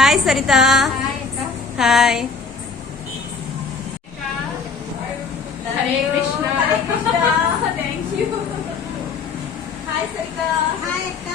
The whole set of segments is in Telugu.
Hi Saritha. Hi. Hare Krishna. Thank you. Hi Saritha. Hi అక్క.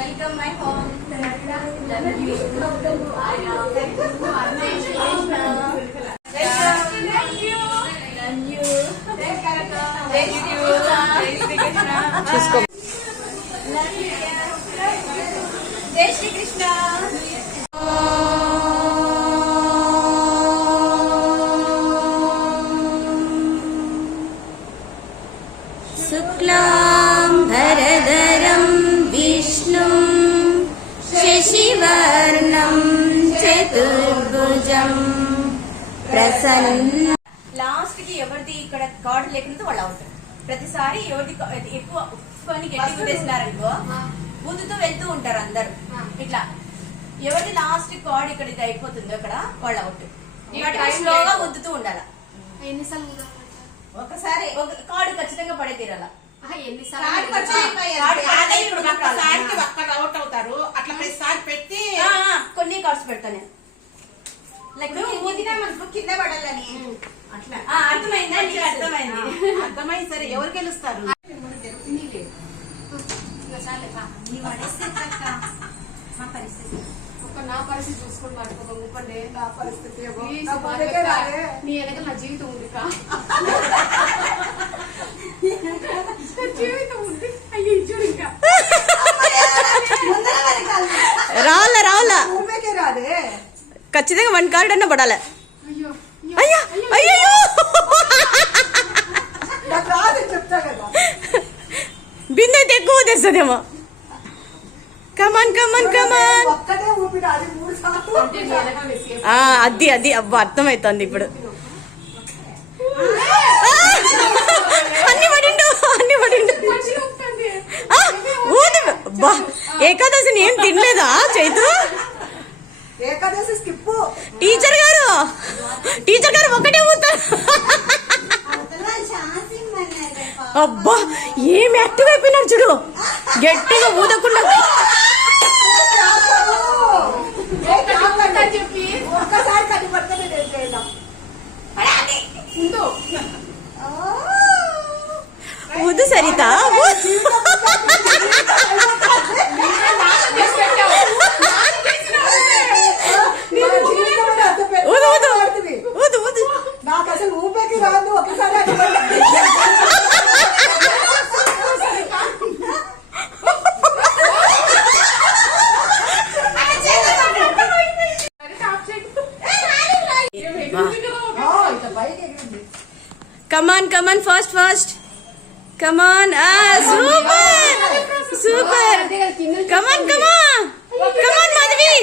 Welcome my home. Love you. చూసుకో. జై శ్రీకృష్ణ. శుక్లాం భరధరం విష్ణుం శశివర్ణం చతుర్భుజం ప్రసన్న. లాస్ట్ కి ఎవరిది ఇక్కడ కార్డు లేకుండా వాళ్ళు అవుతారు. ప్రతిసారి ఎవరిది ఎక్కువ గట్టి గుద్దేసినారనుకో ముందుతో వెళ్తూ ఉంటారు అందరు. ఇట్లా ఎవరిది లాస్ట్ కార్డు ఇక్కడ ఇది అయిపోతుందో ఇక్కడ వాళ్ళు అవుట్. స్లోగా ముద్దుతూ ఉండాలి. ఒకసారి ఒక కార్డు ఖచ్చితంగా పడే తీరాల. అవుతారు అట్లా ప్రతిసారి పెట్టి కొన్ని కార్డ్స్ పెడతాను కింద పడాలని. అట్లా అర్థమైందా? అర్థమైంది. అర్థమైంది. సరే ఎవరు గెలుస్తారు? మా పరిస్థితి నా పరిస్థితి చూసుకొని పడుకోకండి. నా పరిస్థితి నీ వెనక నా జీవితం ఉంది జీవితం ఉంది. అయ్యో చూడు ఇంకా రావాలా రావాలా ఊపేకే రాదే. ఖచ్చితంగా 1 కార్డ్ అన్న పడాలి. అయ్యో అయ్యో అయ్యో నాకు రాదు చెప్తా కదా. బిందు అయితే ఎక్కువ తెస్తుందేమో. కమాన్ కమాన్ కమాన్. ఒక్కటే ఊపిరి అది 3 సార్లు. అది అది అబ్బా అర్థమవుతుంది ఇప్పుడు. అన్ని పడిండు అన్ని పడిండు. ఊది బా. ఏకాదశిని ఏం తినలేదా చైతు? ఏకాదశి స్కిప్. టీచర్ గారు ఒకటే ఊతారు. అబ్బా ఏం యాక్టివ్ అయిపోయినారు చూడు. గట్టిగా ఊదకుండా చెప్పి ఒక్కసారి కది పడుతుంది చేద్దాం. ఊదు సరిత. ఊదు ఊదు ఊదు ఊదు. నాకు అసలు ఊపేకి రాదు. ఒక్కసారి come on come on fast fast come on. Super come on come on come on Madhavi.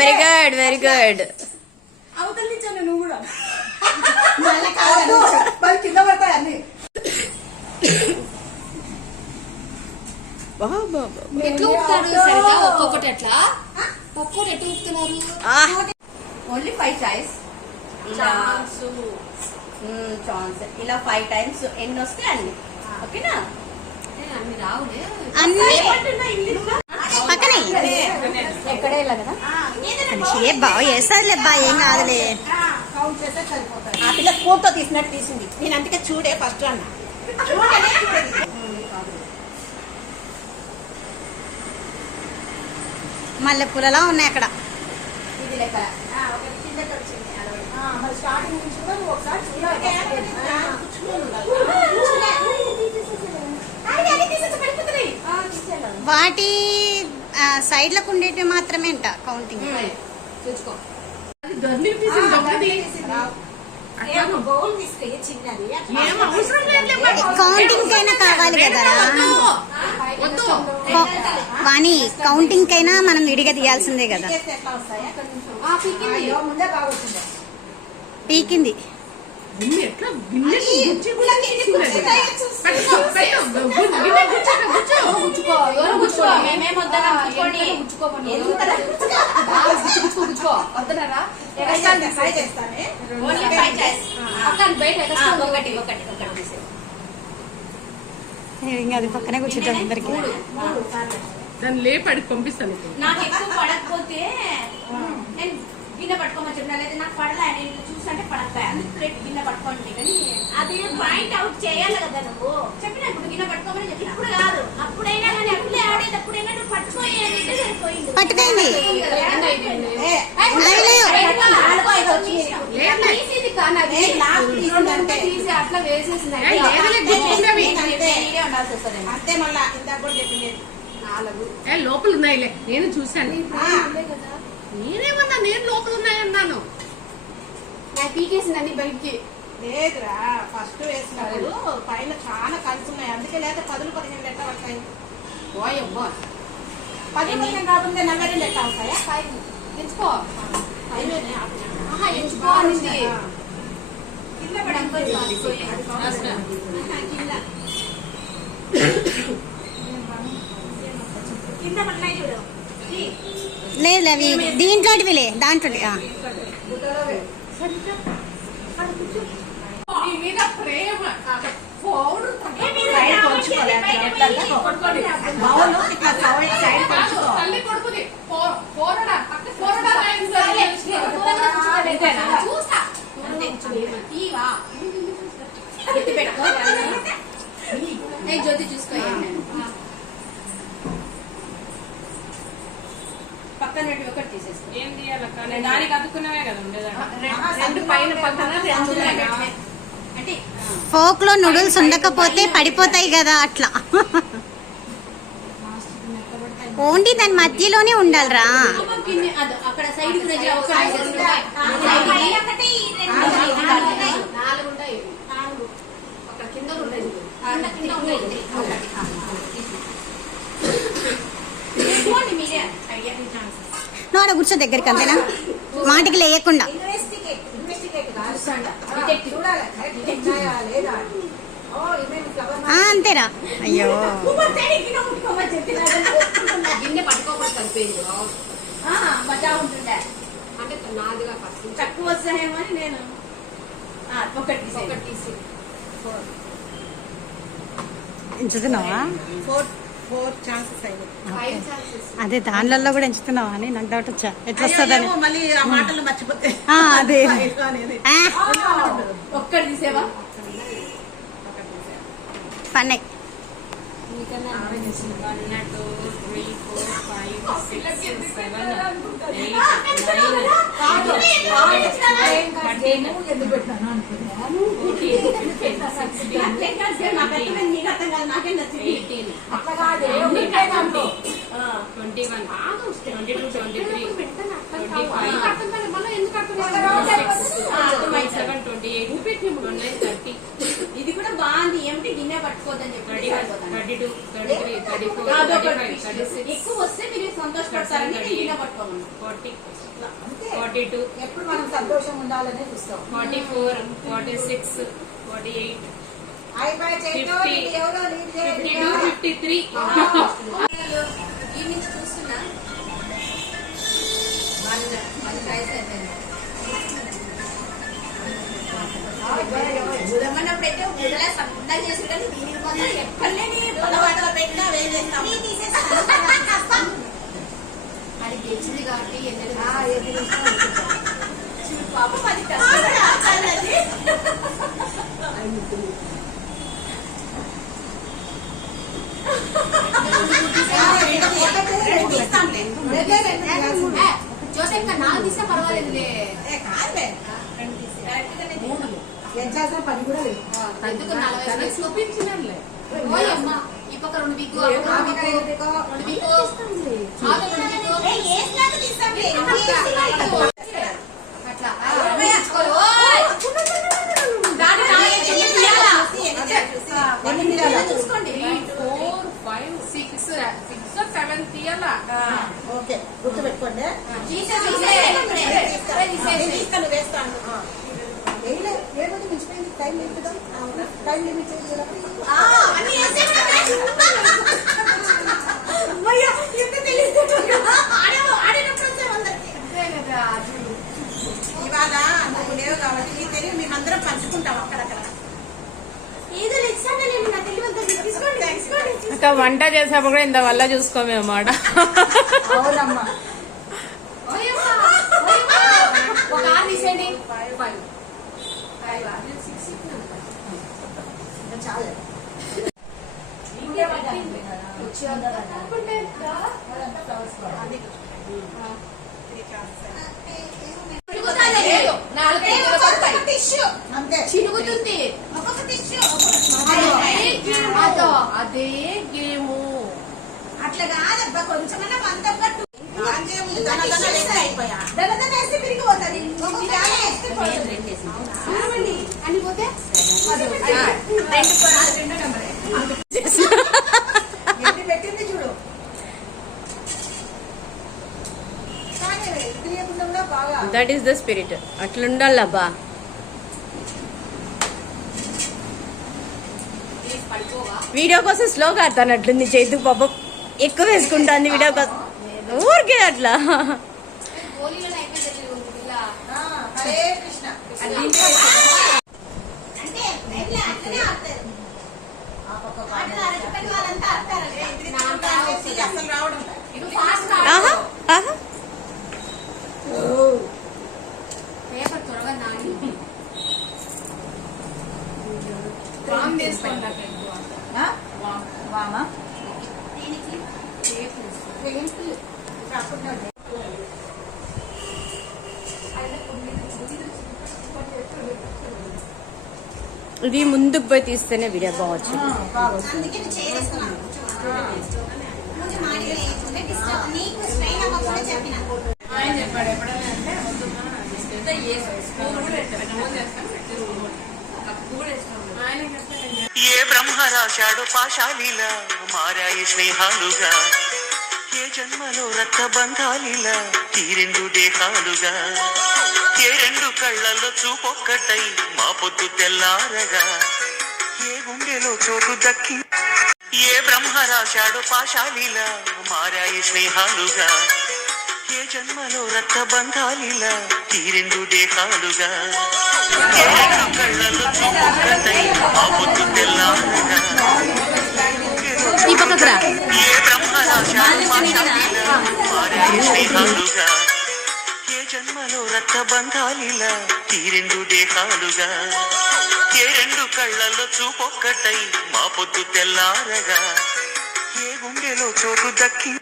Very good very good. అవతలించాను నువ్వు కూడా. మరి కింద పడతాయి అన్ని. ఎట్లా ఊపుతాడు సరిగా? ఒక్కొక్కటి అట్లా ఒక్కొక్కటి ఎట్లా ఊపుతున్నారు? Only 5 choice. ఛాన్స్ ఇలా 5 టైమ్స్ ఎన్ని వస్తే అన్ని. ఓకేనా? అన్ని రావులే. పక్కనే ఎక్కడే కదా. ఏ బాగా వేస్తారులే బా. ఏం కాదులే. కౌంట్ చేస్తే సరిపోతాయి. ఆ పిల్ల ఫోటో తీసినట్టు తీసింది. నేను అందుకే చూడే ఫస్ట్ అన్న. మల్లె పూలలా ఉన్నాయి అక్కడ. ఇది లెక్క ఒకటి కిందకి వచ్చింది. మరి స్టార్టింగ్ నుంచి కూడా నువ్వు ఒకసారి చూడాలి. వాటి సైడ్లకు ఉండేటివి మాత్రమే అంట కౌంటింగ్. చూసుకో. ఏమో బౌల్ తీసుకెళ్ళి చిన్నది ఏం అవసరం లేదు మరి. కౌంటింగ్ కైనా కావాలి కదరా వద్దు. వాణి కౌంటింగ్ కైనా మనం విడిగా తీయాల్సిందే కదా. చేస్తే ఎట్లా వస్తాయా? అయ్యో ముందే బాగుంటుంది పీకింది గిన్నె ఎట్లా గిన్నెకి గుచ్చి కూడా తీసింది. పెట్టుకో, పెట్టు. గిన్నె గుచ్చాక గుచ్చు. గుచ్చుకో ఎవరో గుచ్చుకో మేమేం వద్దన్నా గుచ్చుకోండి. వద్దనరా ట్రై చేస్తానే. Only 5 choice. అక్కడ బయట ఒకటి తీసేయి. ఇంకా అది పక్కనే కూర్చుంటాం అందరికి. దాన్ని లేపాడి పంపిస్తాను ఇప్పుడు. నాకు ఎక్కువ పడకపోతే నేను గిన్నె పట్టుకోమని చెప్పిన, లేదా నాకు పడలే నేను ఇట్లా చూస్తుంటే పడకపోయా, అందుకు ప్లేట్ గిన్నె పట్టుకోండి. కానీ అది పాయింట్ అవుట్ చేయాలి కదా నువ్వు. చెప్పిన ఇప్పుడు గిన్నె పట్టుకోమని చెప్పిన. ఇప్పుడు కాదు, అప్పుడైనా కానీ అప్పుడే ఆడేటప్పుడైనా నువ్వు పట్టుకోయాలంటే సరిపోయింది. పట్టుకోండి తీసింది కానీ అది లాస్ట్ తీసిందంటే తీసి అట్లా వేసేసింది ఏయ్, లేదులే, గుచ్చుకున్నవి. మీరే ఉండాల్సి వస్తుంది. అంతే. మళ్ళా ఇందాక కూడా చెప్పింది 4 ఏ లోపల ఉన్నాయిలే, నేను చూశాను. నేనేమన్నా, నేను లోపల ఉన్నాయన్నాను. నాకు పీకేసింది అన్ని బయటికి. లేదురా, ఫస్ట్ వేసినప్పుడు పైన చాలా కలిసి ఉన్నాయి, అందుకే లేదా 10-15 ఎట్లా వస్తాయి? ఓయమ్మా 10-15 కాకుండా 42 ఎట్లా వస్తాయా? ఎంచుకో అయిపోయినాయి. ఆహా ఎంచుకో అనింది. కింద పడి కింద పడినాయి చూడు. లేదు అవి దీంట్లోటివిలే దాంట్లో. నీ మీద ప్రేమ పౌడర్ సైడ్ కొంచుకోవాలి. బౌల్ ఇట్లా సైడ్ కొంచుకో. తల్లి కొడుకుది పోరడా పక్క పోరడా చూస్తా. తీవా ఎత్తి పెట్టుకో. నేను జ్యోతి చూసుకో. పక్కన పెట్టి ఒకటి తీసేసుకో. ఏం తీయాలక్క, నేను దానికి అతుకున్నవే కదా ఉండేదాన్ని. రెండు పైన పక్కన అంటే ఫోక్ లో నూడిల్స్ ఉండకపోతే పడిపోతాయి కదా అట్లా. ఓన్లీ దాని మధ్యలోనే ఉండాలిరా. గిన్నె అది అక్కడ సైడ్ కి దగ్గర ఒకటి తీసేసుకో. ఒకటి 4 ఉంటాయి. అక్కడ కింద ఉంటాయి. కింద ఉండేది తీసుకోండి మీరే. ఐడియా నోడ కూర్చో దగ్గరికి అంతేనా, మాటికి లేయకుండా. ఇన్వెస్టిగేట్ కాదు. చూడాలి కరెక్ట్ ఉన్నాయా లేదా. ఓ ఇవేమి ఫ్లవర్ అంతేరా. అయ్యో గిన్నె పట్టుకోకుండా సరిపోయింది. మజా ఉంటుండే. అంటే నాదిగా ఫస్ట్ తక్కువ వస్తాయేమో అని నేను ఒకటి తీసి ఎంచుతున్నావా? 4 ఛాన్సెస్ అయినాయి. 5 ఛాన్సెస్. అదే దానిలలో కూడా ఎంచుతున్నావా అని నాకు డౌట్ వచ్చా, ఎట్లా వస్తుందని. అయ్యో, మళ్ళీ ఆ మాటలు మర్చిపోతే అదే అనేది. ఒక్కటి తీసేవా? పన్నాయి. 1 2 3 4 5 6 7 8 9 ఎందుకు పెట్టాను అనుకున్నాను. 18 అట్లా కాదు ఉంటాయి దాంట్లో. 21 22 23 25 అర్థం కాలేదు. మళ్ళీ ఎందుకు అర్థం 27 28 29 30 ఇది కూడా బాగుంది. ఏమిటి గిన్నె పట్టుకోవద్దని చెప్పి 32 33 34 35 36 ఎక్కువ వస్తే మీరు సంతోషపడతారని నేను గిన్నె పట్టుకోమన్నా. 40 అంతే. 42 ఎప్పుడు మనం సంతోషం ఉండాలనే చూస్తాం. 44 46 48 అయిపోయి చేతిలో 50 ఎవరో లీడ్ 52 53 ఈ నుంచి చూస్తున్నా మన ప్రైస్ అయిపోయింది. ఉదమన్నప్పుడైతే ఉదలే సన్నగా చేసి కానీ దీని మాత్రం ఎక్కడలేని పొలవాటలో పెట్టినా వేసేస్తాం. అది గెలిచింది కాబట్టి చూడు పాపం అది కష్టపడి జ్యోతి ఇంకా 4 తీస్తే పర్వాలేదులే. ఎంచాల్సిన పని కూడా లేదు. ఎందుకు 40 వేసుకో. చూపించినానులే. ఓయమ్మా ఈ పక్క 2 బిగ్గు ఆ పక్క 2 బిగ్గు 2 బిగ్గు ఆ పక్క 2 బిగ్గు అట్లా తీసుకోవాలి. ఓయ్ తీసేసి ఇస్తాను వేస్తాను ఏ రోజు మించిపోయింది టైం లిమిట్ టైం లిమిట్ కదా అన్ని వేసేయడమే. అమ్మయ్య, ఎంత తెలియదు. ఆడినప్పుడు వచ్చే వాళ్ళకి. అంతే కదా అది. ఇవాళ నువ్వు లేవు కాబట్టి నీ తెలివి మేమందరం పంచుకుంటాం అక్కడక్కడ ఏదో ఇచ్చాను నేను, నా తెలివంతా తీసుకోండి. అక్క వంట చేసేప్పుడు కూడా ఇంత వల్ల చూసుకోమేమాట. అవునమ్మా ఓయమ్మా, ఓయమ్మా. ఒక ఆరు తీసేయండి. చాలా లేదు, నాలుగు ఐదు పడతాయి. టిష్యూ అంతే చిరుగుతుంది. ఒక్కొక్క టిష్యూ అదో అదే గేము. అట్లా కాదబ్బా కొంచెమన్నా మందం కట్టు అయిపోయా దనదన వేస్తే విరిగిపోతుంది అని పోతే ఎన్ని పెట్టింది చూడు కానీ తెలియకుండా కూడా బాగా దట్ ఈస్ ద స్పిరిట్. అట్లుండాలబ్బా. వీడియో కోసం స్లోగా ఆడతానట్లుంది చేతు పాపం. ఎక్కువ వేసుకుంటాంది వీడియో కోసం. ఊరికే అట్లా. గోళీలను అయిపోయింది ఇలా. హరే కృష్ణ అంటే ఎట్లా అట్లనే ఆడతారు. ఆటలు అరచిపోయిన వాళ్ళంతా ఆడతారు. అసలు రావడం ఇది ఫాస్ట్ ఆహా ఆహా. పేపర్ త్వరగా నాని. వామా దీనికి కాకుండా ఇది ముందుకు పోయి తీస్తేనే వీడియో బాగొచ్చు. అందుకే నేను చేసేస్తున్నాను. ముందు మాడిగా వేయకుండా డిస్టర్బ్ నీకు స్ట్రెయిన్ అవ్వకుండా చెప్పిన. ఆయన చెప్పాడు ఎప్పుడైనా అంటే వద్దు స్పూన్ కూడా ఏ బ్రహ్మ రాశాడు పాశాలీలా మారాయి స్నేహాలుగా ఏ జన్మలో రక్తబంధాలిలా ఈ రెండు దేహాలుగా ఏ రెండు కళ్ళల్లో చూపొక్కటై మా పొద్దు తెల్లారగా ఏ గుండెలో చోటు దక్కి ఏ బ్రహ్మ రాశాడు పాశాలీలా మారాయి స్నేహాలుగా ఏ జన్మలో రక్తబంధాలిలా ఈ రెండు దేహాలుగా ఏ రెండు కళ్ళల్లో చూపొక్కటై మా పొద్దు తెల్లారగా ఈ పక్కకు రా. ఏ బ్రహ్మ రాశాడు పాశాలీలా మారాయి స్నేహాలుగా ఏ జన్మలో రక్తబంధాలిలా ఈ రెండు దేహాలుగా ఏ రెండు కళ్ళల్లో చూపొక్కటై మా పొద్దు తెల్లారగా ఏ గుండెలో చోటు దక్కి